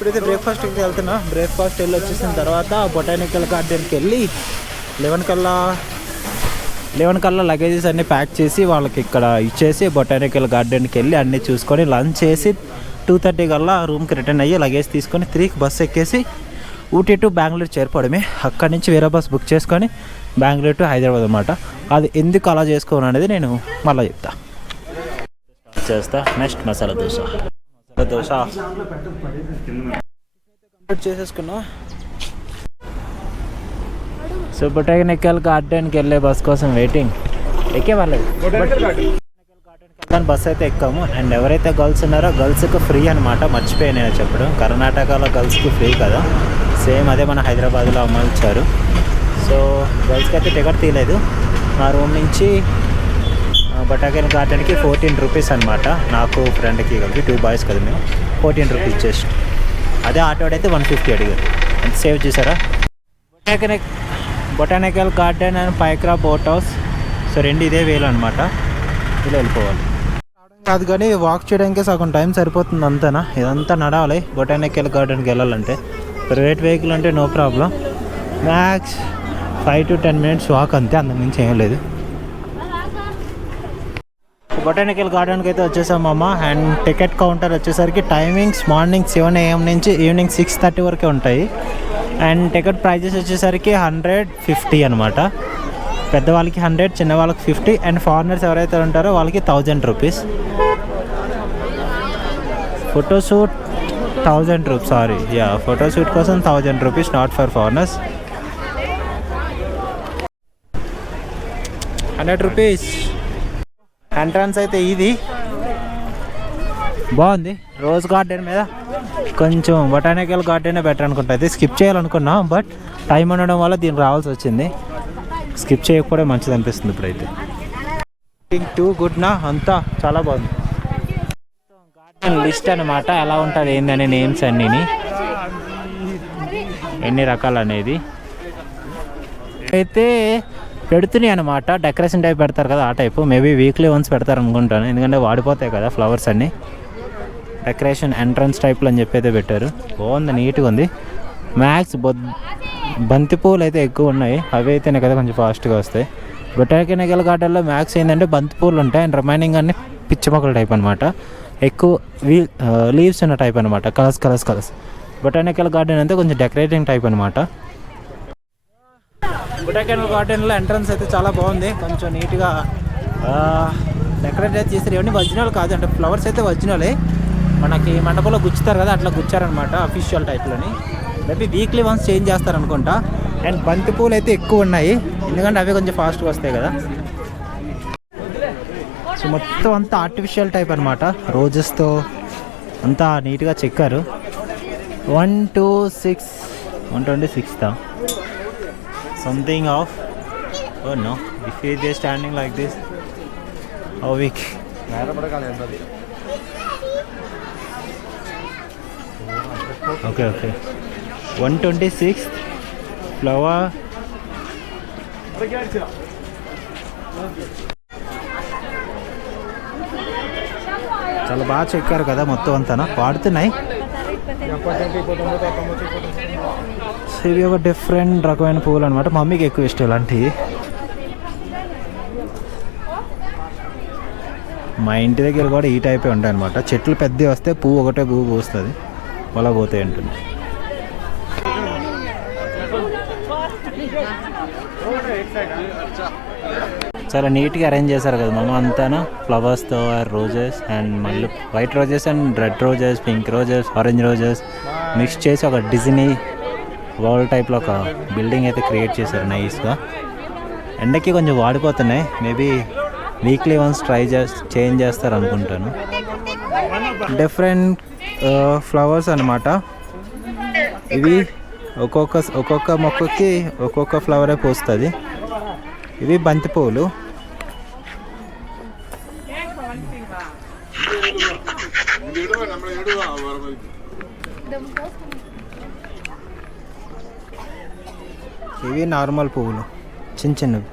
ఇప్పుడైతే బ్రేక్ఫాస్ట్కి వెళ్తున్నా. బ్రేక్ఫాస్ట్ వెళ్ళి వచ్చేసిన తర్వాత బొటానికల్ గార్డెన్కి వెళ్ళి 11 కల్లా లగేజెస్ అన్నీ ప్యాక్ చేసి వాళ్ళకి ఇక్కడ ఇచ్చేసి బొటానికల్ గార్డెన్కి వెళ్ళి అన్నీ చూసుకొని లంచ్ చేసి 2:30 కల్లా రూమ్కి రిటర్న్ అయ్యి లగేజ్ తీసుకొని 3కి బస్సు ఎక్కేసి ఊటీ టు బెంగళూరు చేరిపోవడమే. అక్కడి నుంచి వేరే బస్ బుక్ చేసుకొని బెంగళూరు టు హైదరాబాద్ అనమాట. అది ఎందుకు అలా చేసుకోను అనేది నేను మళ్ళీ చెప్తా. చేస్తా నెక్స్ట్ మసాలా దోశ కంప్లీట్ చేసేసుకున్నా. సో బొటానికల్ గార్డెన్కి వెళ్ళే బస్ కోసం వెయిటింగ్. ఎక్కే వాళ్ళది బస్ అయితే ఎక్కాము. అండ్ ఎవరైతే గర్ల్స్ ఉన్నారో గర్ల్స్కి ఫ్రీ అనమాట. మర్చిపోయాను నేను చెప్పడం. కర్ణాటకలో గర్ల్స్కి ఫ్రీ కదా, సేమ్ అదే మన హైదరాబాద్లో అమలుచారు. సో గర్ల్స్కి అయితే టికెట్ తీయలేదు. మా రూమ్ నుంచి బొటానికల్ గార్డెన్కి 14 రూపీస్ అనమాట. నాకు ఫ్రెండ్కి కలిపి 2 బాయ్స్ కదా మేము 14 రూపీస్ ఇచ్చేసి. అదే ఆటోడైతే 150 అడిగారు. ఎంత సేవ్ చేశారా. Botanical garden and Pykara boat house. So 2 ఇదే వేలు అనమాట. ఇలా వెళ్ళిపోవాలి కాదు కానీ వాక్ చేయడానికి సగం టైం సరిపోతుంది అంతేనా. ఇదంతా నడవాలి బొటానికల్ గార్డెన్కి వెళ్ళాలంటే. ప్రైవేట్ వెహికల్ అంటే no problem. Max 5 to 10 minutes walk అంతే, అంతకుమించి ఏం లేదు. బొటానికల్ గార్డెన్కి అయితే వచ్చేసామమ్మ. అండ్ టికెట్ కౌంటర్ వచ్చేసరికి టైమింగ్స్ మార్నింగ్ 7 AM నుంచి ఈవినింగ్ 6:30 వరకే ఉంటాయి. అండ్ టికెట్ ప్రైజెస్ వచ్చేసరికి 150 అనమాట. పెద్దవాళ్ళకి 100, చిన్నవాళ్ళకి 50. అండ్ ఫారినర్స్ ఎవరైతే ఉంటారో వాళ్ళకి 1000 rupees. Photoshoot 1000 rupees. Sorry photoshoot కోసం 1000 rupees, not for foreigners. 100 rupees. Entrance అయితే ఇది బాగుంది. రోజ్ గార్డెన్ మీద కొంచెం బొటానికల్ గార్డెనే బెటర్ అనుకుంటా. అయితే స్కిప్ చేయాలనుకున్నా, బట్ టైం ఉండడం వల్ల దీనికి రావాల్సి వచ్చింది. స్కిప్ చేయకపోవడం మంచిది అనిపిస్తుంది ఇప్పుడైతే. టూ గుడ్ నా అంతా చాలా బాగుంది. గార్డెన్ లిస్ట్ అనమాట, ఎలా ఉంటుంది ఏందని, నేమ్స్ అన్నీ ఎన్ని రకాలు అనేది అయితే పెడుతున్నాయి అనమాట. డెకరేషన్ టైప్ పెడతారు కదా, ఆ టైపు. మేబీ వీక్లీ వన్స్ పెడతారు అనుకుంటాను, ఎందుకంటే వాడిపోతాయి కదా ఫ్లవర్స్ అన్నీ. డెకరేషన్ ఎంట్రన్స్ టైప్లో అని చెప్పి అయితే పెట్టారు. బాగుంది, నీట్గా ఉంది. మ్యాక్స్ బంతిపూలు అయితే ఎక్కువ ఉన్నాయి. అవి అయితేనే కదా కొంచెం ఫాస్ట్గా వస్తాయి. బొటానికల్ గార్డెన్లో మ్యాక్స్ ఏంటంటే బంతిపూలు ఉంటాయి. అండ్ రిమైనింగ్ అన్ని పిచ్చి మొక్కల టైప్ అనమాట. ఎక్కువ లీవ్స్ ఉన్న టైప్ అనమాట. కలర్స్. బొటానికల్ గార్డెన్ అంటే కొంచెం డెకరేటింగ్ టైప్ అనమాట. బొటానికల్ గార్డెన్లో ఎంట్రన్స్ అయితే చాలా బాగుంది. కొంచెం నీట్గా డెకరేట్ అయితే చేస్తారు. ఇవన్నీ ఒరిజినల్ కాదు, అంటే ఫ్లవర్స్ అయితే ఒరిజినలే. మనకి మండపంలో గుచ్చుతారు కదా, అట్లా గుచ్చారనమాట అఫీషియల్ టైప్లోని. మేబీ వీక్లీ వన్స్ చేంజ్ చేస్తారనుకుంటా. అండ్ బంతిపూలు అయితే ఎక్కువ ఉన్నాయి, ఎందుకంటే అవి కొంచెం ఫాస్ట్గా వస్తాయి కదా. సో మొత్తం అంతా ఆర్టిఫిషియల్ టైప్ అనమాట. రోజెస్తో అంతా నీట్గా చెక్కారు. 126 something of, oh no, if he is standing like this, how weak. Okay 126 flower. చాలా బాగా చెక్కారు కదా మొత్తం అంతా. వాడుతున్నాయి. ఇవి ఒక డిఫరెంట్ రకమైన పువ్వులు అనమాట. మమ్మీకి ఎక్కువ ఇష్టం ఇలాంటివి. మా ఇంటి దగ్గర కూడా ఈ టైపే ఉంటాయి అనమాట. చెట్లు పెద్దవి వస్తే ఒకటే పువ్వు పూస్తుంది, అలా పోతాయి అంటుంది. చాలా నీట్గా అరేంజ్ చేశారు కదా మమ్మ అంతాను. ఫ్లవర్స్తో రోజెస్ అండ్ మళ్ళీ white roses and red roses, pink roses, orange roses mix చేసి ఒక డిజ్నీ వరల్డ్ టైప్లో ఒక బిల్డింగ్ అయితే క్రియేట్ చేశారు నైస్గా. ఎండకి కొంచెం వాడిపోతున్నాయి. మేబీ వీక్లీ వన్స్ చేంజ్ చేస్తారు అనుకుంటాను. డిఫరెంట్ ఫ్లవర్స్ అనమాట ఇవి. ఒక్కొక్క మొక్కకి ఒక్కొక్క ఫ్లవరే పూస్తుంది. ఇవి బంతి పువ్వులు. ఇవి నార్మల్ పువ్వులు, చిన్నవి.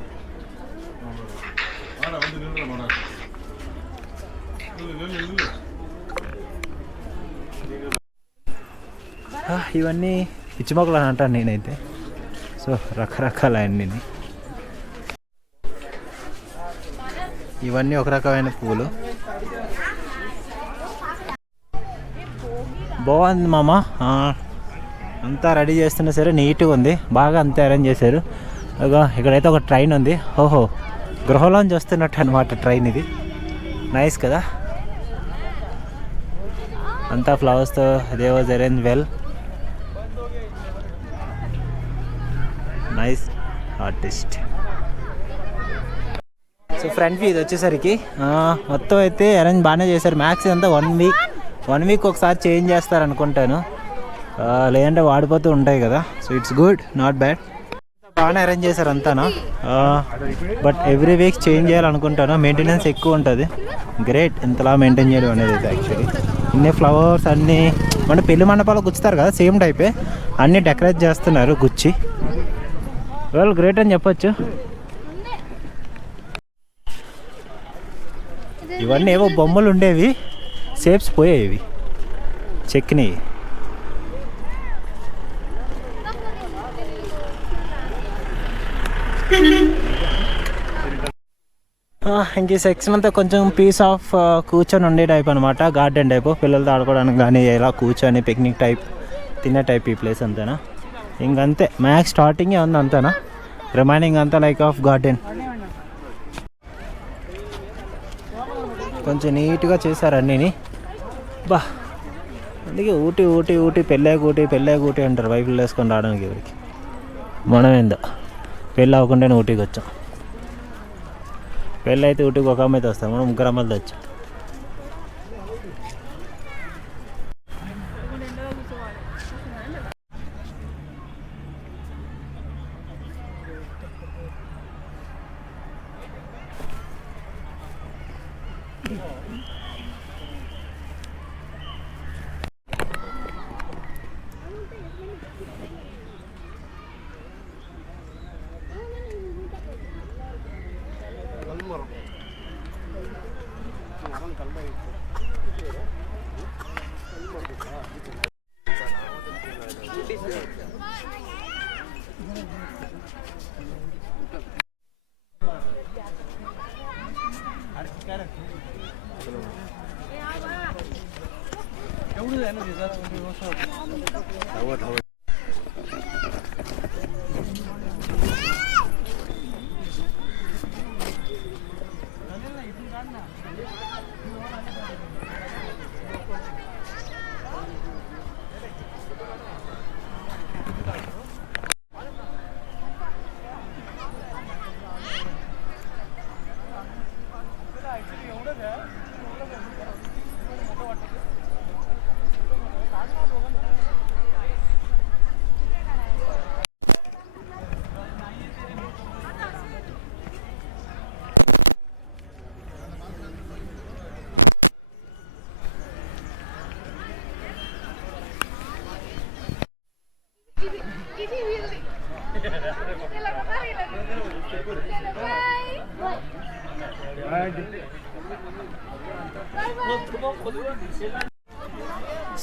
ఇవన్నీ పిచ్చి మొక్కలు అని అంటాను నేనైతే. సో రకరకాల అన్నీ ఇవన్నీ ఒక రకమైన పూలు. బాగుంది మామ, అంతా రెడీ చేస్తున్నా సరే నీట్గా ఉంది, బాగా అంతా అరేంజ్ చేశారు. ఇక్కడైతే ఒక ట్రైన్ ఉంది. ఓహో, గృహలోంచి వస్తున్నట్టు అనమాట ట్రైన్ ఇది. నైస్ కదా, అంతా ఫ్లవర్స్తో. They was arranged well. Nice artist. So front view ఇది వచ్చేసరికి మొత్తం అయితే అరేంజ్ బాగానే చేశారు. మ్యాక్స్ అంతా 1 వీక్ ఒకసారి చేంజ్ చేస్తారు అనుకుంటాను, లేదంటే వాడిపోతూ ఉంటాయి కదా. So it's good, not bad. బాగానే అరేంజ్ చేశారు అంతానా. బట్ ఎవ్రీ వీక్ చేంజ్ చేయాలనుకుంటాను, మెయింటెనెన్స్ ఎక్కువ ఉంటుంది. గ్రేట్ ఇంతలా మెయింటైన్ చేయడం అనేది అయితే. యాక్చువల్లీ ఇన్ని ఫ్లవర్స్ అన్నీ అంటే పెళ్లి మండపాలు గుచ్చుతారు కదా, సేమ్ టైపే అన్నీ డెకరేట్ చేస్తున్నారు గుచ్చి. వెల్ గ్రేట్ అని చెప్పొచ్చు. ఇవన్నీ ఏవో బొమ్మలు ఉండేవి, షేప్స్ పోయేవి, చెక్కినవి. ఇంక ఈ సెక్షన్ అంతా కొంచెం పీస్ ఆఫ్ కూర్చొని ఉండే టైప్ అనమాట, గార్డెన్ టైపు, పిల్లలతో ఆడుకోవడానికి కానీ ఇలా కూర్చొని పిక్నిక్ టైప్, తినే టైప్ ఈ ప్లేస్ అంతేనా. ఇంకంతే మ్యాక్స్ స్టార్టింగే ఉంది అంతేనా, రిమైనింగ్ అంతా లైక్ ఆఫ్ గార్డెన్. కొంచెం నీట్గా చేశారు అన్నీని. బా అందుకే ఊటీ ఊటీ ఊటీ పెళ్ళాక ఊటీ అంటారు వైపులు వేసుకొని రావడానికి. ఎవరికి మనం ఏందో పెళ్ళి అవ్వకుండానే ఊటీకి వచ్చాం. పెళ్ళి అయితే ఊటీకి ఒక అమ్మాయితో వస్తాం, మనం 3 అమ్మాయిలతో వచ్చాం.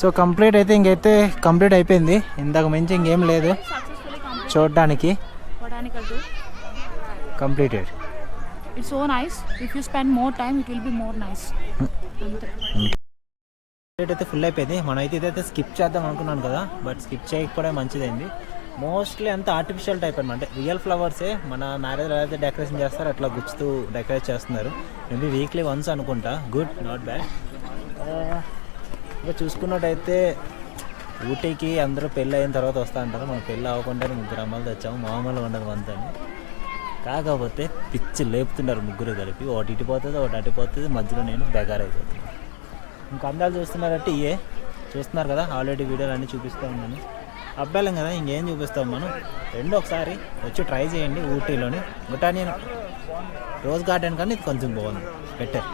సో కంప్లీట్ అయితే ఇంకైతే కంప్లీట్ అయిపోయింది. ఇంతకు మించి ఇంకేం లేదు చూడడానికి. Completed. It's so nice. If you spend more time, it will be more nice. అయితే ఫుల్ అయిపోయింది. మనమైతే ఇదైతే స్కిప్ చేద్దాం అనుకున్నాను కదా, బట్ స్కిప్ చేయకపోవడం మంచిదైంది. మోస్ట్లీ అంతా ఆర్టిఫిషియల్ టైప్ అనమాట, రియల్ ఫ్లవర్సే మన మ్యారేజ్లో అయితే డెకరేషన్ చేస్తారు, అట్లా గుచ్చుతూ డెకరేట్ చేస్తున్నారు. మేబీ వీక్లీ వన్స్ అనుకుంటా. Good, not bad. ఇంకా చూసుకున్నట్టయితే ఊటీకి అందరూ పెళ్ళి అయిన తర్వాత వస్తూ ఉంటారు. మనం పెళ్ళి అవ్వకుండానే 3 అమ్మాయిలు తెచ్చాము, మామూలుగా ఉండదు అంతని. కాకపోతే పిచ్చి లేపుతున్నారు 3 కలిపి. ఒకటి ఇటుపోతుంది, ఒకటి అటుపోతుంది, మధ్యలో నేను బెగారైపోతున్నాను. ఇంకా అందాలు చూస్తున్నారంటే ఇయే చూస్తున్నారు కదా, ఆల్రెడీ వీడియోలు అన్నీ చూపిస్తూ ఉన్నాను. అబ్బాయిలం కదా, ఇంకేం చూపిస్తాం మనం. రెండు ఒకసారి వచ్చి ట్రై చేయండి. ఊటీలోని బొటానియన్ రోజ్ గార్డెన్ కానీ ఇది కొంచెం బాగుంది, బెటర్.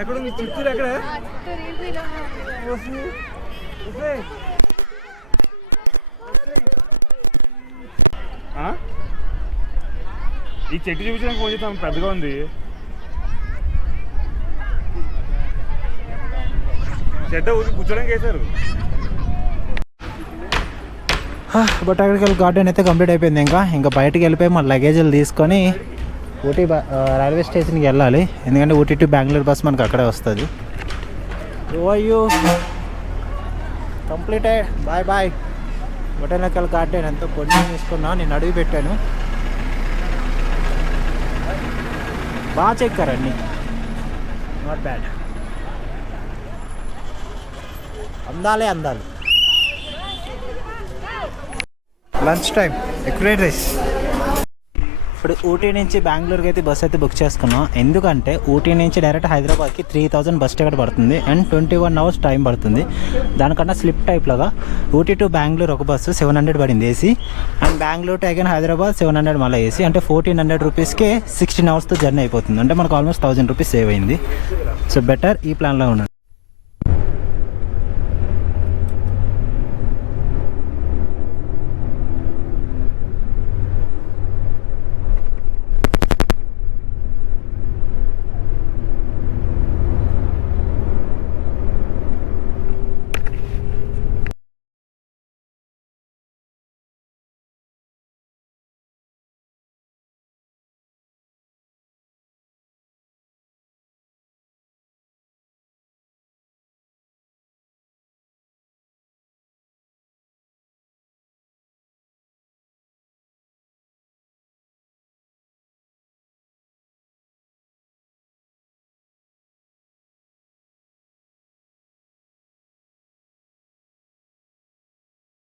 ఎక్కడ చిత్తూరు ఎక్కడ ఈ చెట్టు చూపించడానికి ఫోన్ చేస్తాం, పెద్దగా ఉంది. చెట్టు కూర్చోడానికి వేశారు. బొటానికల్ గార్డెన్ అయితే కంప్లీట్ అయిపోయింది. ఇంకా బయటికి వెళ్ళిపోయి మన లగేజీలు తీసుకొని ఊటీ రైల్వే స్టేషన్కి వెళ్ళాలి. ఎందుకంటే ఊటీ టు బెంగళూరు బస్ మనకు అక్కడే వస్తుంది. ఓయ్యూ complete bye bye. Botanical garden ఎంతో పొడి తీసుకున్నా, నేను అడిగి పెట్టాను. బాగా చెక్కారండి, నాట్ బ్యాడ్. అందాలే అందాలు. Lunch time egg fried rice. ఇప్పుడు ఊటీ నుంచి బెంగళూరుకి అయితే బస్ అయితే బుక్ చేసుకున్నాం. ఎందుకంటే ఊటీ నుంచి డైరెక్ట్ హైదరాబాద్కి 3000 బస్ టికెట్ పడుతుంది అండ్ 21 hours టైం పడుతుంది. దానికన్నా స్లిప్ టైప్ లాగా ఊటీ టు బెంగళూరు ఒక బస్సు 700 పడింది AC, and Bengaluru to again Hyderabad 700 మళ్ళీ ఏసీ. అంటే 1400 రూపీస్కే 16 hours జర్నీ అయిపోతుంది. అంటే మనకు ఆల్మోస్ట్ 1000 రూపీస్ సేవ్ అయింది. సో బెటర్ ఈ ప్లాన్లో ఉన్నాను.